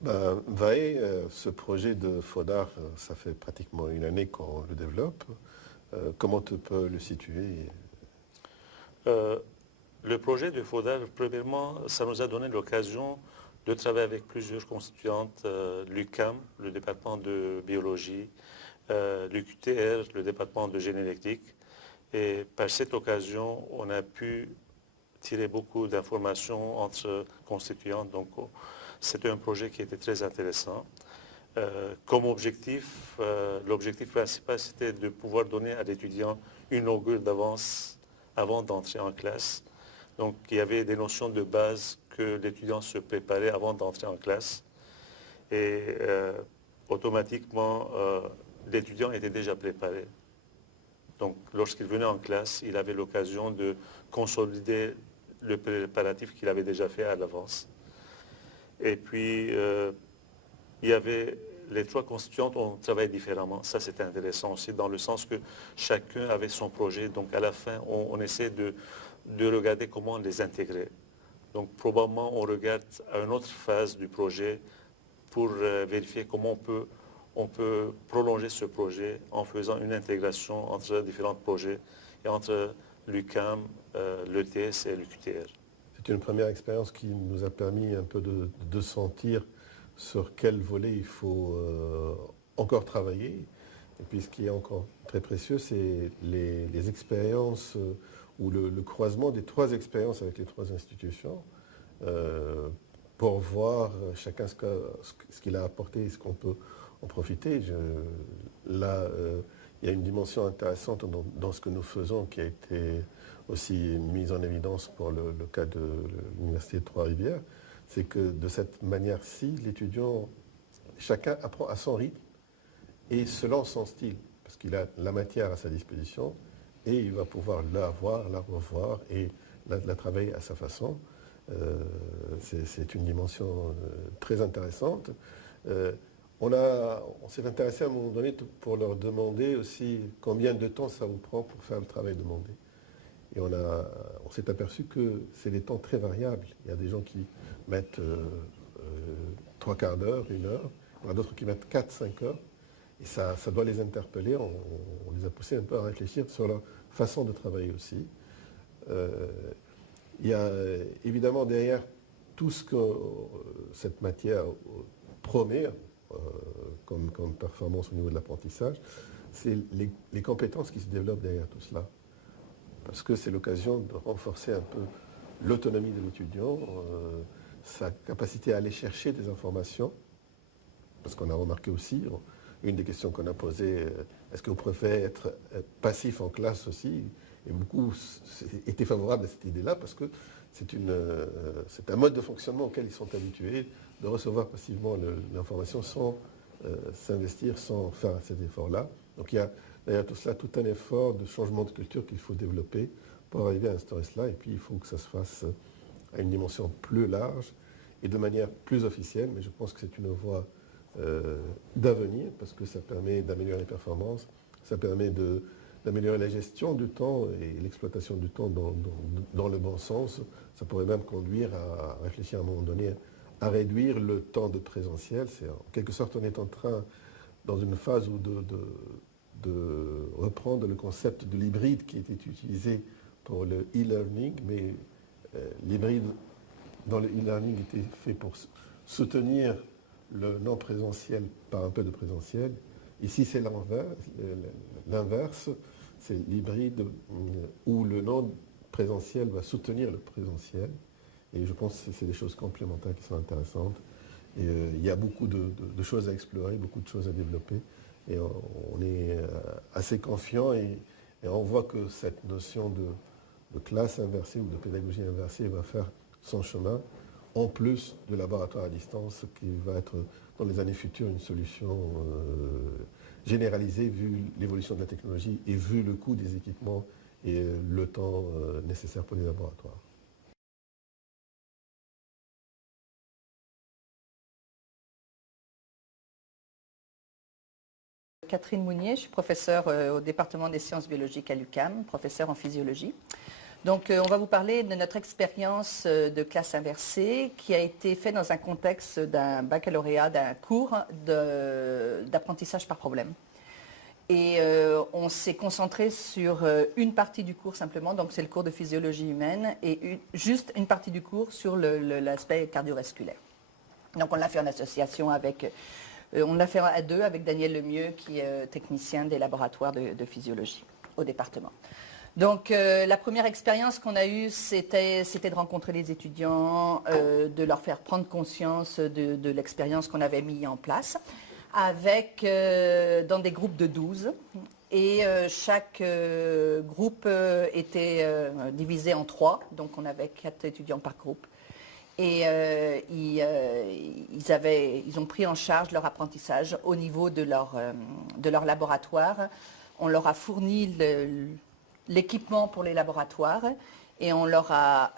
Ben, Vae, ce projet de FODAR, ça fait pratiquement une année qu'on le développe. Comment tu peux le situer? Euh, le projet de FODAR, premièrement, ça nous a donné l'occasion de travailler avec plusieurs constituantes, l'UQAM, le département de biologie, l'UQTR, le département de génie électrique. Et par cette occasion, on a pu tirer beaucoup d'informations entre constituantes. Donc, c'était un projet qui était très intéressant. Comme objectif, l'objectif principal, c'était de pouvoir donner à l'étudiant une augure d'avance avant d'entrer en classe. Donc, il y avait des notions de base que l'étudiant se préparait avant d'entrer en classe. Et automatiquement, l'étudiant était déjà préparé. Donc, lorsqu'il venait en classe, il avait l'occasion de consolider le préparatif qu'il avait déjà fait à l'avance. Et puis, il y avait les trois constituantes ont travaillé différemment. Ça, c'était intéressant aussi, dans le sens que chacun avait son projet. Donc, à la fin, on essaie de regarder comment les intégrer. Donc, probablement, on regarde à une autre phase du projet pour vérifier comment on peut prolonger ce projet en faisant une intégration entre différents projets et entre l'UQAM, l'ETS et l'UQTR. C'est une première expérience qui nous a permis un peu de sentir sur quel volet il faut encore travailler. Et puis ce qui est encore très précieux, c'est les expériences ou le croisement des trois expériences avec les trois institutions pour voir chacun ce qu'il a apporté et ce qu'on peut en profiter. Là, il y a une dimension intéressante dans ce que nous faisons qui a été aussi mise en évidence pour le cas de l'Université de Trois-Rivières. C'est que de cette manière-ci, l'étudiant, chacun apprend à son rythme et selon son style, parce qu'il a la matière à sa disposition et il va pouvoir la voir, la revoir et la travailler à sa façon. C'est une dimension très intéressante. On s'est intéressé à un moment donné pour leur demander aussi combien de temps ça vous prend pour faire le travail demandé. Et on s'est aperçu que c'est des temps très variables. Il y a des gens qui mettent 3/4 d'heure, 1 heure. Il y en a d'autres qui mettent 4-5 heures. Et ça doit les interpeller. On les a poussés un peu à réfléchir sur leur façon de travailler aussi. Il y a évidemment derrière tout ce que cette matière promet comme performance au niveau de l'apprentissage, c'est les compétences qui se développent derrière tout cela. Parce que c'est l'occasion de renforcer un peu l'autonomie de l'étudiant, sa capacité à aller chercher des informations. Parce qu'on a remarqué aussi, une des questions qu'on a posées, est-ce que vous préférez être passif en classe aussi? Et beaucoup étaient favorables à cette idée-là parce que c'est un mode de fonctionnement auquel ils sont habitués, de recevoir passivement l'information sans s'investir, sans faire cet effort-là. Donc il y a derrière tout cela tout un effort de changement de culture qu'il faut développer pour arriver à instaurer cela. Et puis il faut que ça se fasse à une dimension plus large et de manière plus officielle. Mais je pense que c'est une voie d'avenir parce que ça permet d'améliorer les performances, ça permet d'améliorer la gestion du temps et l'exploitation du temps dans le bon sens. Ça pourrait même conduire à réfléchir à un moment donné à réduire le temps de présentiel. En quelque sorte, on est en train, dans une phase où de reprendre le concept de l'hybride qui était utilisé pour le e-learning, mais l'hybride dans le e-learning était fait pour soutenir le non présentiel par un peu de présentiel. Ici, c'est l'inverse, c'est l'hybride où le non présentiel va soutenir le présentiel. Et je pense que c'est des choses complémentaires qui sont intéressantes. Et il y a beaucoup de choses à explorer, beaucoup de choses à développer. Et on est assez confiant et on voit que cette notion de classe inversée ou de pédagogie inversée va faire son chemin, en plus de laboratoire à distance qui va être dans les années futures une solution généralisée vu l'évolution de la technologie et vu le coût des équipements et le temps nécessaire pour les laboratoires. Catherine Mounier, je suis professeure au département des sciences biologiques à l'UQAM, professeure en physiologie. Donc, on va vous parler de notre expérience de classe inversée qui a été faite dans un contexte d'un baccalauréat, d'un cours d'apprentissage par problème. Et on s'est concentré sur une partie du cours simplement, donc c'est le cours de physiologie humaine, et juste une partie du cours sur l'aspect cardiovasculaire. Donc on l'a fait en association avec, on l'a fait à deux avec Daniel Lemieux, qui est technicien des laboratoires de physiologie au département. Donc la première expérience qu'on a eue, c'était de rencontrer les étudiants, de leur faire prendre conscience de l'expérience qu'on avait mis en place, dans des groupes de 12. Et chaque groupe était divisé en 3, donc on avait 4 étudiants par groupe. Et ils ont pris en charge leur apprentissage au niveau de leur laboratoire. On leur a fourni l'équipement pour les laboratoires et on leur a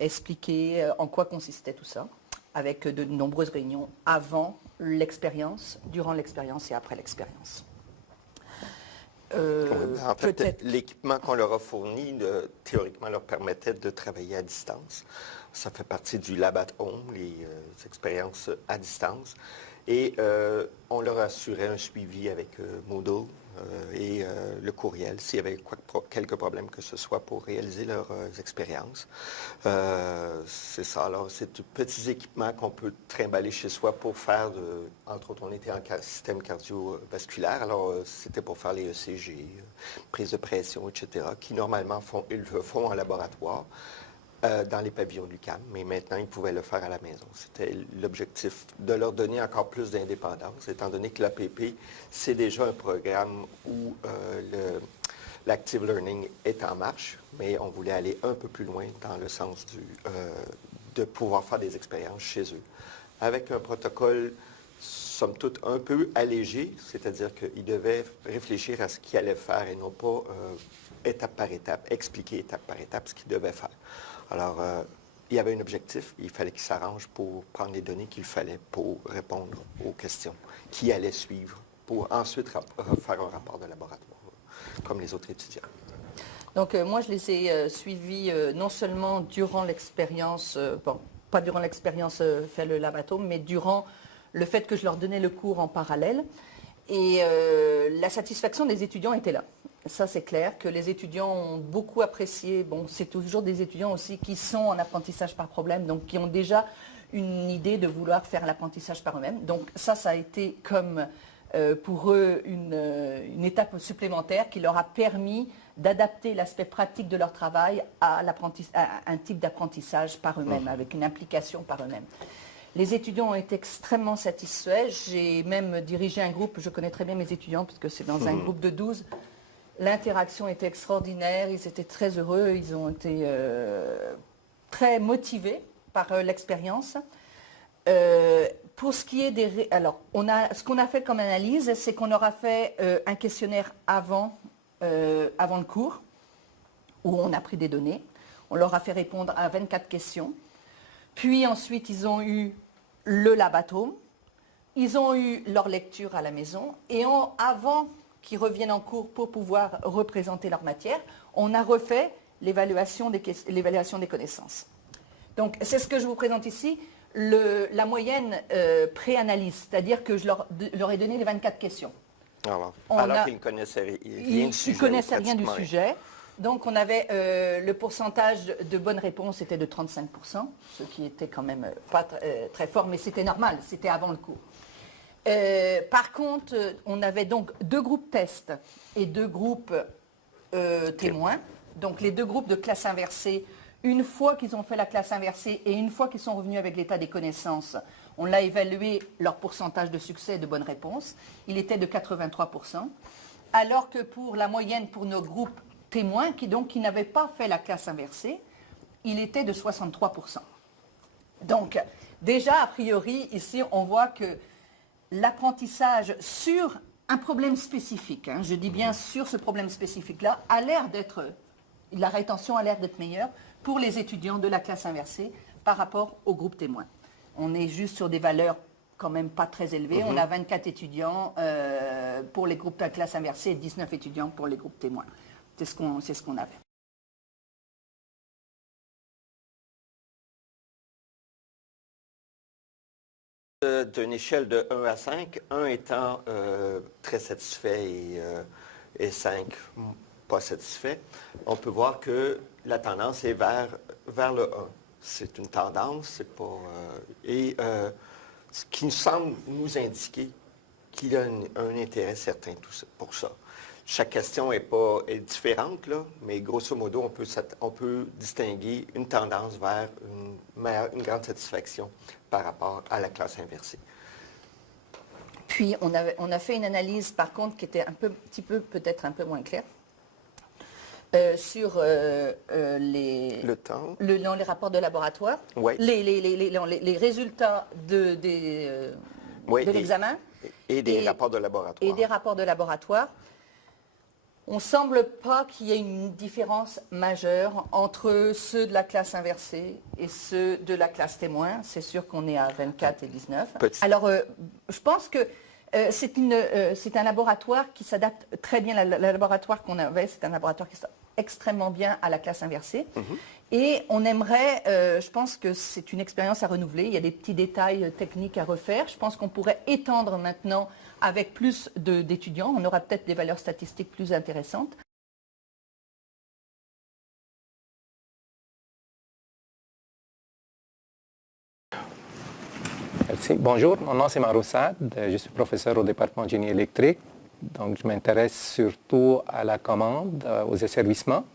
expliqué en quoi consistait tout ça, avec de nombreuses réunions avant l'expérience, durant l'expérience et après l'expérience. En fait, l'équipement qu'on leur a fourni, théoriquement, leur permettait de travailler à distance. Ça fait partie du Lab at Home, les expériences à distance. Et on leur assurait un suivi avec Moodle et le courriel s'il y avait quelques problèmes que ce soit pour réaliser leurs expériences. C'est ça. Alors, c'est de petits équipements qu'on peut trimballer chez soi pour faire, entre autres, on était en système cardiovasculaire, alors c'était pour faire les ECG, prise de pression, etc., qui normalement ils le font en laboratoire. Dans les pavillons du CAM, mais maintenant, ils pouvaient le faire à la maison. C'était l'objectif de leur donner encore plus d'indépendance, étant donné que l'APP, c'est déjà un programme où l'Active Learning est en marche, mais on voulait aller un peu plus loin dans le sens de pouvoir faire des expériences chez eux. Avec un protocole, somme toute, un peu allégé, c'est-à-dire qu'ils devaient réfléchir à ce qu'ils allaient faire et non pas étape par étape, expliquer étape par étape ce qu'ils devaient faire. Alors, il y avait un objectif, il fallait qu'ils s'arrangent pour prendre les données qu'il fallait pour répondre aux questions qui allaient suivre, pour ensuite faire un rapport de laboratoire, comme les autres étudiants. Donc, moi, je les ai suivis non seulement durant l'expérience, bon, pas durant l'expérience fait le Labatome, mais durant le fait que je leur donnais le cours en parallèle. Et la satisfaction des étudiants était là. Ça, c'est clair que les étudiants ont beaucoup apprécié. Bon, c'est toujours des étudiants aussi qui sont en apprentissage par problème, donc qui ont déjà une idée de vouloir faire l'apprentissage par eux-mêmes. Donc ça a été comme pour eux une étape supplémentaire qui leur a permis d'adapter l'aspect pratique de leur travail à un type d'apprentissage par eux-mêmes, avec une implication par eux-mêmes. Les étudiants ont été extrêmement satisfaits. J'ai même dirigé un groupe, je connais très bien mes étudiants, parce que c'est dans un groupe de 12. L'interaction était extraordinaire, ils étaient très heureux, ils ont été très motivés par l'expérience. Pour ce qui est des... Alors, ce qu'on a fait comme analyse, c'est qu'on leur a fait un questionnaire avant le cours, où on a pris des données. On leur a fait répondre à 24 questions. Puis ensuite, ils ont eu le Labatome. Ils ont eu leur lecture à la maison. Et avant qu'ils reviennent en cours pour pouvoir représenter leur matière, on a refait l'évaluation des connaissances. Donc, c'est ce que je vous présente ici, la moyenne pré-analyse, c'est-à-dire que je leur ai donné les 24 questions. Alors qu'ils ne connaissaient rien du sujet. Ils ne connaissaient rien du sujet. Donc, on avait le pourcentage de bonnes réponses était de 35%, ce qui était quand même pas très fort, mais c'était normal, c'était avant le cours. Par contre, on avait donc 2 groupes tests et 2 groupes témoins. Donc les 2 groupes de classe inversée, une fois qu'ils ont fait la classe inversée et une fois qu'ils sont revenus avec l'état des connaissances, on a évalué leur pourcentage de succès et de bonnes réponses. Il était de 83%. Alors que pour la moyenne pour nos groupes témoins, qui n'avaient pas fait la classe inversée, il était de 63%. Donc déjà, a priori, ici, on voit que l'apprentissage sur un problème spécifique, je dis bien sur ce problème spécifique-là, la rétention a l'air d'être meilleure pour les étudiants de la classe inversée par rapport au groupe témoin. On est juste sur des valeurs quand même pas très élevées. On a 24 étudiants pour les groupes de la classe inversée et 19 étudiants pour les groupes témoins. C'est ce qu'on avait. D'une échelle de 1 à 5, 1 étant très satisfait et 5 pas satisfait, on peut voir que la tendance est vers le 1. C'est une tendance, c'est pas... ce qui semble nous indiquer qu'il y a un intérêt certain pour ça. Chaque question est différente, là, mais grosso modo, on peut distinguer une tendance vers une grande satisfaction par rapport à la classe inversée. Puis, on a fait une analyse, par contre, qui était peut-être un peu moins claire, sur Le temps. les rapports de laboratoire, Oui. les résultats de l'examen. Et des rapports de laboratoire. Et des rapports de laboratoire. On ne semble pas qu'il y ait une différence majeure entre ceux de la classe inversée et ceux de la classe témoin. C'est sûr qu'on est à 24 et 19. Alors, je pense que c'est un laboratoire qui s'adapte très bien. Le laboratoire qu'on avait, c'est un laboratoire qui s'adapte extrêmement bien à la classe inversée. Et on aimerait, je pense que c'est une expérience à renouveler. Il y a des petits détails techniques à refaire. Je pense qu'on pourrait étendre maintenant avec plus d'étudiants. On aura peut-être des valeurs statistiques plus intéressantes. Merci. Bonjour, mon nom c'est Maroussad. Je suis professeur au département de génie électrique. Donc, je m'intéresse surtout à la commande, aux asservissements.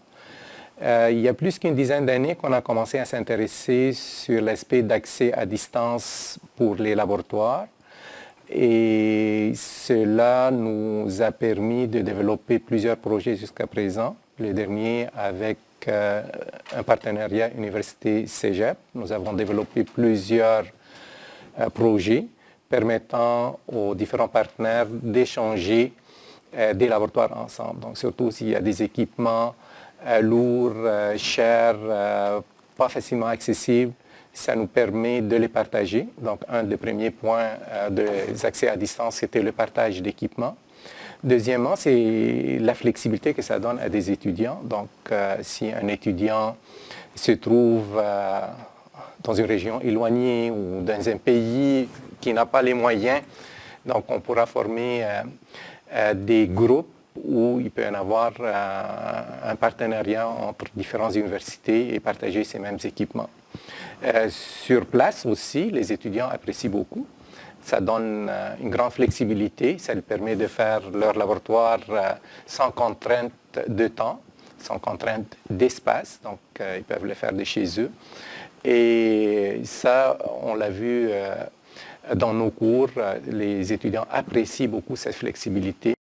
Il y a plus qu'une dizaine d'années qu'on a commencé à s'intéresser sur l'aspect d'accès à distance pour les laboratoires. Et cela nous a permis de développer plusieurs projets jusqu'à présent. Le dernier avec un partenariat Université Cégep. Nous avons développé plusieurs projets permettant aux différents partenaires d'échanger des laboratoires ensemble. Donc, surtout s'il y a des équipements lourds, chers, pas facilement accessibles, ça nous permet de les partager. Donc, un des premiers points des accès à distance, c'était le partage d'équipements. Deuxièmement, c'est la flexibilité que ça donne à des étudiants. Donc, si un étudiant se trouve dans une région éloignée ou dans un pays qui n'a pas les moyens, donc on pourra former des groupes où il peut y avoir un partenariat entre différentes universités et partager ces mêmes équipements. Sur place aussi, les étudiants apprécient beaucoup. Ça donne une grande flexibilité, ça leur permet de faire leur laboratoire sans contrainte de temps, sans contrainte d'espace, donc ils peuvent le faire de chez eux. Et ça, on l'a vu dans nos cours, les étudiants apprécient beaucoup cette flexibilité.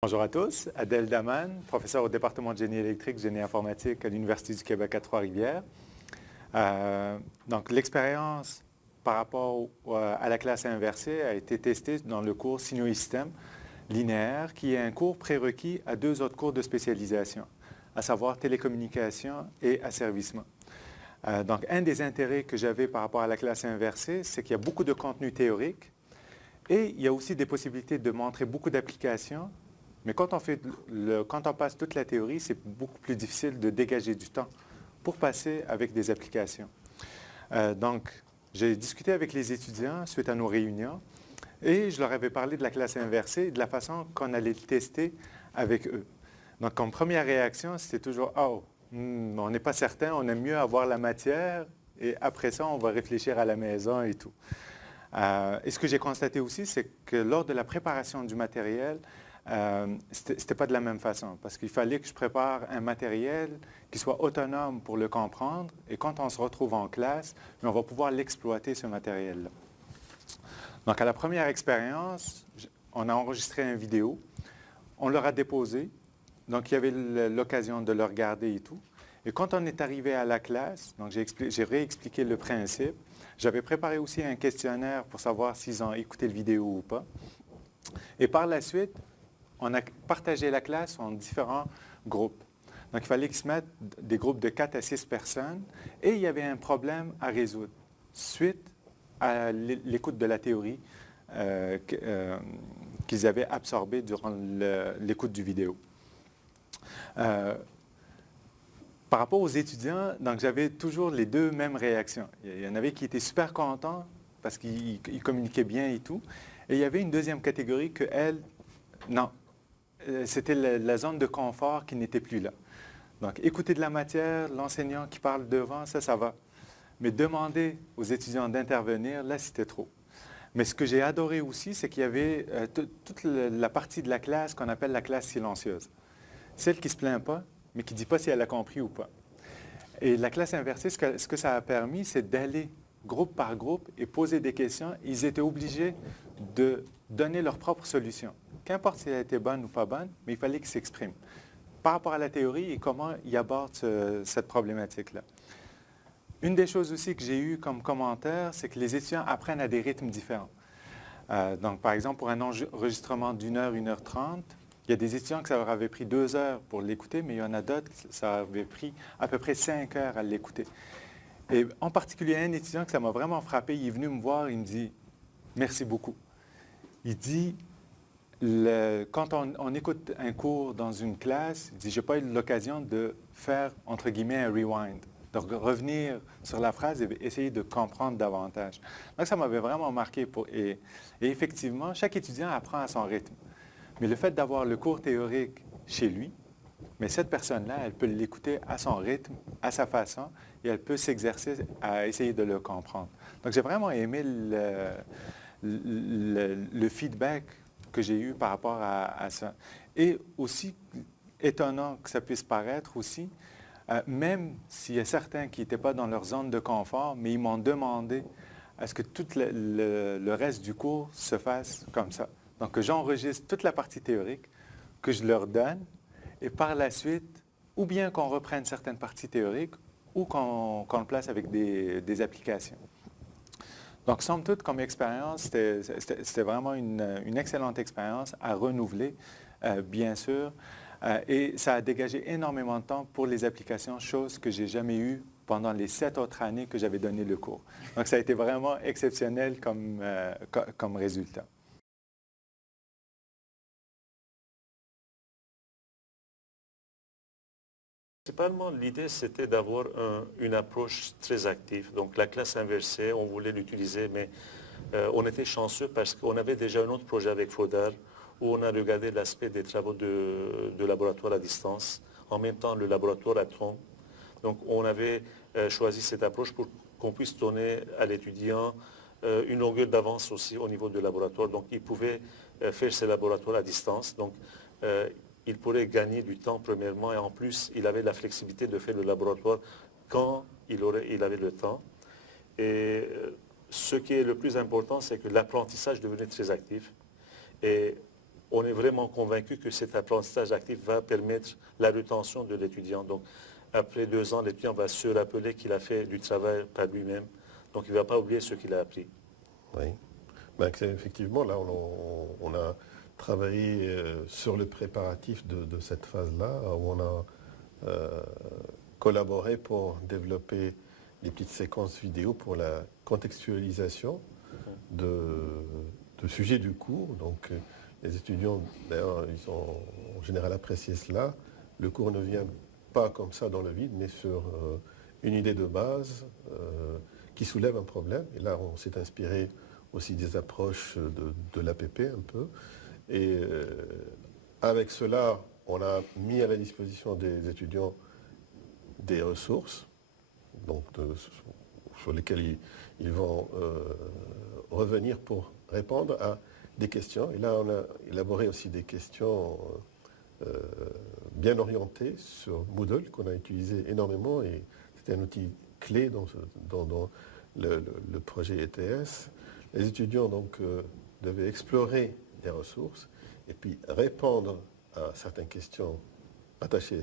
Bonjour à tous, Adèle Daman, professeur au département de génie électrique, génie informatique à l'Université du Québec à Trois-Rivières. Donc l'expérience par rapport à la classe inversée a été testée dans le cours Sinuosystème linéaire, qui est un cours prérequis à 2 autres cours de spécialisation, à savoir télécommunication et asservissement. Donc un des intérêts que j'avais par rapport à la classe inversée, c'est qu'il y a beaucoup de contenu théorique et il y a aussi des possibilités de montrer beaucoup d'applications. Mais quand on passe toute la théorie, c'est beaucoup plus difficile de dégager du temps pour passer avec des applications. Donc, j'ai discuté avec les étudiants suite à nos réunions et je leur avais parlé de la classe inversée et de la façon qu'on allait le tester avec eux. Donc, comme première réaction, c'était toujours « Oh, on n'est pas certain, on aime mieux avoir la matière et après ça, on va réfléchir à la maison et tout. » Et ce que j'ai constaté aussi, c'est que lors de la préparation du matériel, ce n'était pas de la même façon, parce qu'il fallait que je prépare un matériel qui soit autonome pour le comprendre, et quand on se retrouve en classe, on va pouvoir l'exploiter, ce matériel-là. Donc, à la première expérience, on a enregistré une vidéo, on leur a déposé, donc il y avait l'occasion de le regarder et tout. Et quand on est arrivé à la classe, donc j'ai réexpliqué le principe, j'avais préparé aussi un questionnaire pour savoir s'ils ont écouté la vidéo ou pas. Et par la suite, on a partagé la classe en différents groupes. Donc, il fallait qu'ils se mettent des groupes de 4 à 6 personnes et il y avait un problème à résoudre suite à l'écoute de la théorie qu'ils avaient absorbée durant l'écoute du vidéo. Par rapport aux étudiants, donc j'avais toujours les deux mêmes réactions. Il y en avait qui étaient super contents parce qu'ils communiquaient bien et tout. Et il y avait une deuxième catégorie que, elle, non, c'était la zone de confort qui n'était plus là. Donc, écouter de la matière, l'enseignant qui parle devant, ça va. Mais demander aux étudiants d'intervenir, là, c'était trop. Mais ce que j'ai adoré aussi, c'est qu'il y avait toute la partie de la classe qu'on appelle la classe silencieuse. Celle qui ne se plaint pas, mais qui ne dit pas si elle a compris ou pas. Et la classe inversée, ce que ça a permis, c'est d'aller groupe par groupe et poser des questions. Ils étaient obligés de donner leur propre solution. Qu'importe si elle était bonne ou pas bonne, mais il fallait qu'ils s'expriment par rapport à la théorie et comment ils abordent cette problématique-là. Une des choses aussi que j'ai eues comme commentaire, c'est que les étudiants apprennent à des rythmes différents. Donc, par exemple, pour un enregistrement d'1 heure, 1 heure 30, il y a des étudiants que ça leur avait pris 2 heures pour l'écouter, mais il y en a d'autres que ça avait pris à peu près 5 heures à l'écouter. Et en particulier, un étudiant que ça m'a vraiment frappé, il est venu me voir, il me dit « Merci beaucoup ». Il dit quand on écoute un cours dans une classe, il dit « Je n'ai pas eu l'occasion de faire, entre guillemets, un rewind ». Donc, revenir sur la phrase et essayer de comprendre davantage. Donc, ça m'avait vraiment marqué. Et effectivement, chaque étudiant apprend à son rythme. Mais le fait d'avoir le cours théorique chez lui, mais cette personne-là, elle peut l'écouter à son rythme, à sa façon, et elle peut s'exercer à essayer de le comprendre. Donc, j'ai vraiment aimé le feedback que j'ai eu par rapport à ça. Et aussi, étonnant que ça puisse paraître aussi, même s'il y a certains qui n'étaient pas dans leur zone de confort, mais ils m'ont demandé à ce que tout le reste du cours se fasse comme ça. Donc, que j'enregistre toute la partie théorique, que je leur donne, et par la suite, ou bien qu'on reprenne certaines parties théoriques, ou qu'on le place avec des applications. Donc, somme toute, comme expérience, c'était vraiment une excellente expérience à renouveler, bien sûr. Et ça a dégagé énormément de temps pour les applications, chose que je n'ai jamais eue pendant les 7 autres années que j'avais donné le cours. Donc, ça a été vraiment exceptionnel comme résultat. Principalement, l'idée, c'était d'avoir une approche très active. Donc, la classe inversée, on voulait l'utiliser, mais on était chanceux parce qu'on avait déjà un autre projet avec FODAR où on a regardé l'aspect des travaux de laboratoire à distance, en même temps le laboratoire à tronc. Donc, on avait choisi cette approche pour qu'on puisse donner à l'étudiant une longueur d'avance aussi au niveau du laboratoire. Donc, il pouvait faire ses laboratoires à distance. Donc, il pourrait gagner du temps premièrement et en plus, il avait la flexibilité de faire le laboratoire quand il avait le temps. Et ce qui est le plus important, c'est que l'apprentissage devenait très actif. Et on est vraiment convaincu que cet apprentissage actif va permettre la rétention de l'étudiant. Donc, après 2 ans, l'étudiant va se rappeler qu'il a fait du travail par lui-même. Donc, il ne va pas oublier ce qu'il a appris. Oui. Ben, effectivement, là, on a travaillé sur le préparatif de cette phase-là, où on a collaboré pour développer des petites séquences vidéo pour la contextualisation de sujets du cours. Donc, les étudiants, d'ailleurs, ils ont en général apprécié cela. Le cours ne vient pas comme ça dans le vide, mais sur une idée de base qui soulève un problème. Et là, on s'est inspiré aussi des approches de l'APP un peu. Et avec cela, on a mis à la disposition des étudiants des ressources donc sur lesquelles ils vont revenir pour répondre à des questions. Et là, on a élaboré aussi des questions bien orientées sur Moodle, qu'on a utilisé énormément, et c'était un outil clé dans le projet ETS. Les étudiants donc, devaient explorer des ressources et puis répondre à certaines questions attachées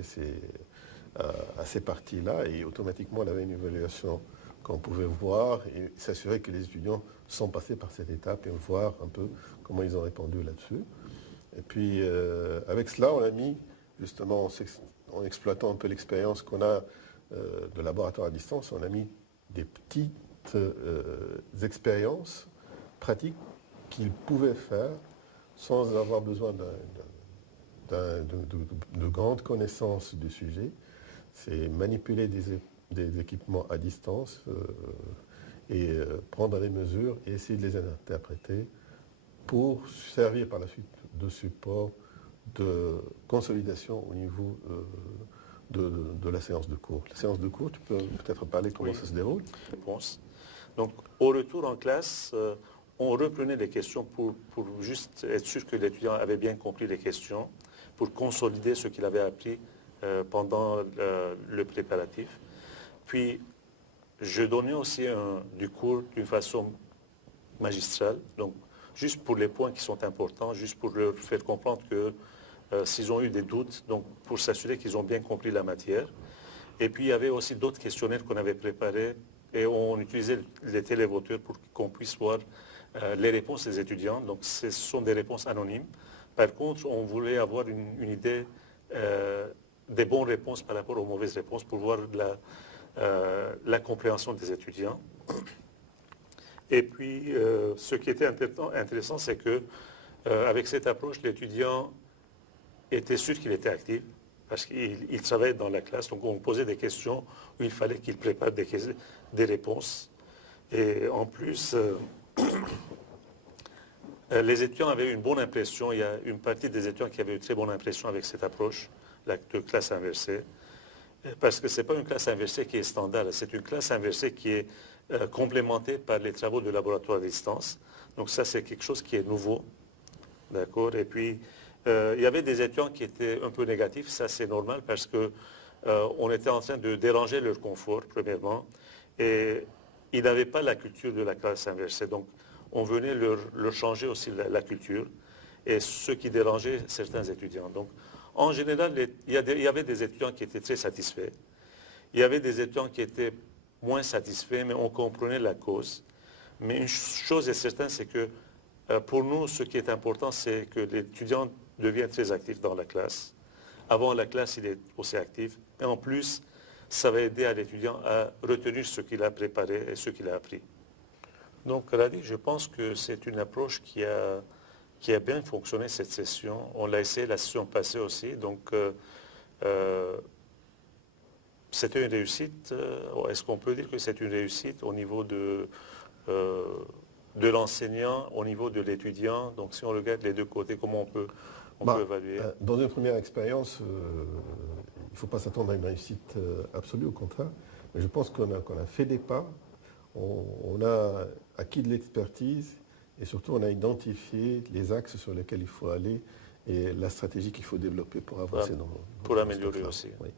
à ces parties-là, et automatiquement, on avait une évaluation qu'on pouvait voir et s'assurer que les étudiants sont passés par cette étape et voir un peu comment ils ont répondu là-dessus. Et puis, avec cela, on a mis, justement, en exploitant un peu l'expérience qu'on a de laboratoire à distance, on a mis des petites expériences pratiques qu'ils pouvaient faire sans avoir besoin de grandes connaissances du sujet. c'est manipuler des équipements à distance et prendre des mesures et essayer de les interpréter pour servir par la suite de support, de consolidation au niveau de la séance de cours. La séance de cours, tu peux peut-être parler comment ça se déroule? Réponse. Donc, au retour en classe, on reprenait les questions pour juste être sûr que l'étudiant avait bien compris les questions, pour consolider ce qu'il avait appris pendant le préparatif. Puis, je donnais aussi du cours d'une façon magistrale, donc juste pour les points qui sont importants, juste pour leur faire comprendre que s'ils ont eu des doutes, donc pour s'assurer qu'ils ont bien compris la matière. Et puis, il y avait aussi d'autres questionnaires qu'on avait préparés et on utilisait les télévoteurs pour qu'on puisse voir les réponses des étudiants. Donc, ce sont des réponses anonymes. Par contre, on voulait avoir une idée des bonnes réponses par rapport aux mauvaises réponses pour voir la compréhension des étudiants. Et puis, ce qui était intéressant, c'est que avec cette approche, l'étudiant était sûr qu'il était actif parce qu'il travaillait dans la classe. Donc, on posait des questions où il fallait qu'il prépare des réponses. Et en plus, les étudiants avaient une bonne impression. Il y a une partie des étudiants qui avaient une très bonne impression avec cette approche de classe inversée. Parce que ce n'est pas une classe inversée qui est standard, c'est une classe inversée qui est complémentée par les travaux de laboratoire à distance. Donc ça, c'est quelque chose qui est nouveau. D'accord? Et puis, il y avait des étudiants qui étaient un peu négatifs. Ça, c'est normal parce qu'on était en train de déranger leur confort, premièrement. Et ils n'avaient pas la culture de la classe inversée. Donc, on venait leur changer aussi la culture. Et ce qui dérangeait certains étudiants. Donc, en général, il y avait des étudiants qui étaient très satisfaits. Il y avait des étudiants qui étaient moins satisfaits, mais on comprenait la cause. Mais une chose est certaine, c'est que pour nous, ce qui est important, c'est que l'étudiant devient très actif dans la classe. Avant la classe, il est aussi actif. Et en plus, ça va aider à l'étudiant à retenir ce qu'il a préparé et ce qu'il a appris. Donc, Radi, je pense que c'est une approche qui a bien fonctionné cette session. On l'a essayé la session passée aussi. Donc, c'était une réussite. Est-ce qu'on peut dire que c'est une réussite au niveau de l'enseignant, au niveau de l'étudiant? Donc, si on regarde les deux côtés, comment on peut évaluer? Dans une première expérience, il ne faut pas s'attendre à une réussite absolue, au contraire. Mais je pense qu'on a fait des pas, on a acquis de l'expertise et surtout on a identifié les axes sur lesquels il faut aller et la stratégie qu'il faut développer pour avancer pour améliorer aussi. Oui.